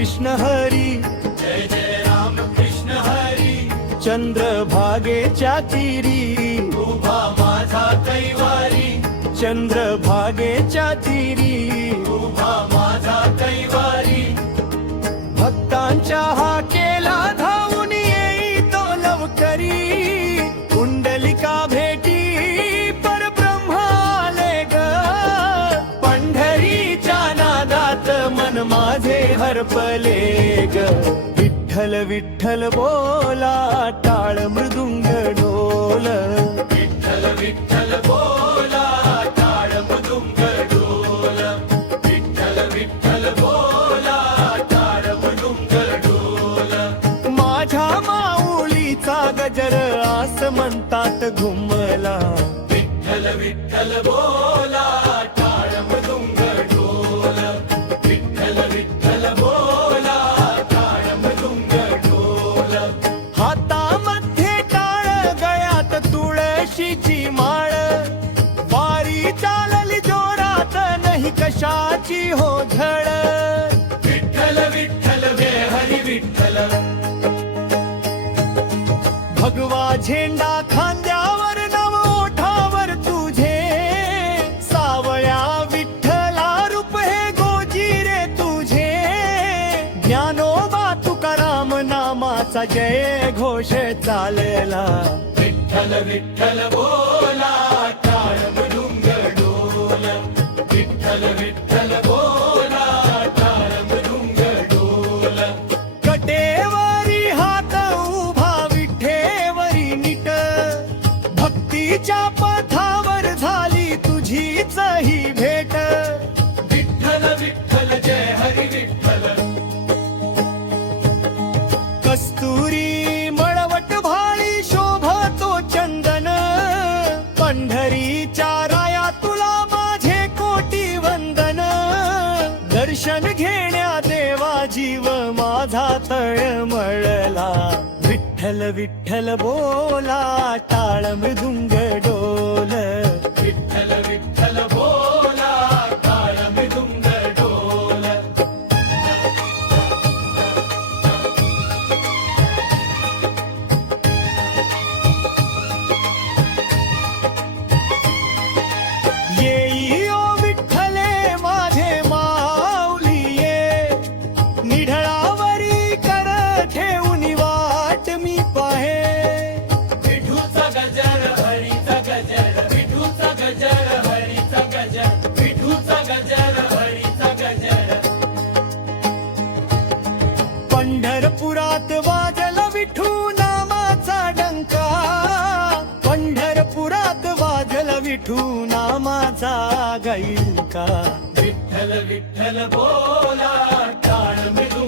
कृष्ण हरी, जय जय राम कृष्ण हरी. चंद्रभागेच्या तीरी, उभा माझा कैवारी, चंद्रभागेच्या तीरी, उभा माझा कैवारी. भक्तांच्या हाकेला धावून येई तो लवकरी. कुंडलिका भेटी परब्रह्म आले ग, पंढरीच्या नादात मन माझे हरपले ग. विठ्ठल विठ्ठल बोला, टाळ मृदुंग ढोल. विठ्ठल विठ्ठल बोला, टाळ मृदुंग ढोल. विठ्ठल विठ्ठल बोला, टाळ मृदुंग ढोल. माझ्या माऊलीचा गजर आस म्हणतात घुमला. विठ्ठल विठ्ठल बोला, टाळ मृदुंग ढोल. विठ्ठल विठ्ठल बोला, टाळ मृदुंग ढोल. हातामध्ये टाळ, गळ्यात तुळशीची माळ. वारी चालली जोरात, नाही कशाची हो झळ. विठ्ठल विठ्ठल वे हरी विठ्ठल. भगवा झेंडा खांद्यावर, नव ओठावर तुझे. सावळ्या विठ्ठला रूप हे गोजिरे तुझे. ज्ञानोबा तुकाराम नामाचा जय घोष चालला. विठ्ठल विठ्ठल बोला, टाळ मृदुंग ढोल. विठ्ठल विठ्ठल बोला, टाळ मृदुंग ढोल. कटेवरी हात उभा, विठेवरी नीट. भक्तीच्या पथावर झाली तुझीच ही भेट. विठ्ठल विठ्ठल जय हरी विठ्ठल. कस्तुरी मळवट भाळी शोभतो चंदन. पंढरीच्या राया तुला माझे कोटी वंदन. दर्शन घेण्या देवा जीव माझा तळमळला. विठ्ठल विठ्ठल बोला, टाळ मृदुंग डोल. विठ्ठल विठ्ठल बोला, टाळ मृदुंग ढोल. येई ओ विठ्ठले माझे माऊली ये. निढळावरी कर ठेवून वाट मी पाहे. विठूचा गजर हरीचा गजर, विठूचा गजर हरीचा गजर. विठूचा गजर हरीचा गजर. पंढरपुरात वाजल विठू नामाचा डंका. पंढरपुरात वाजल विठू नामाचा गायिका. विठ्ठल विठ्ठल बोला, टाळ मृदुंग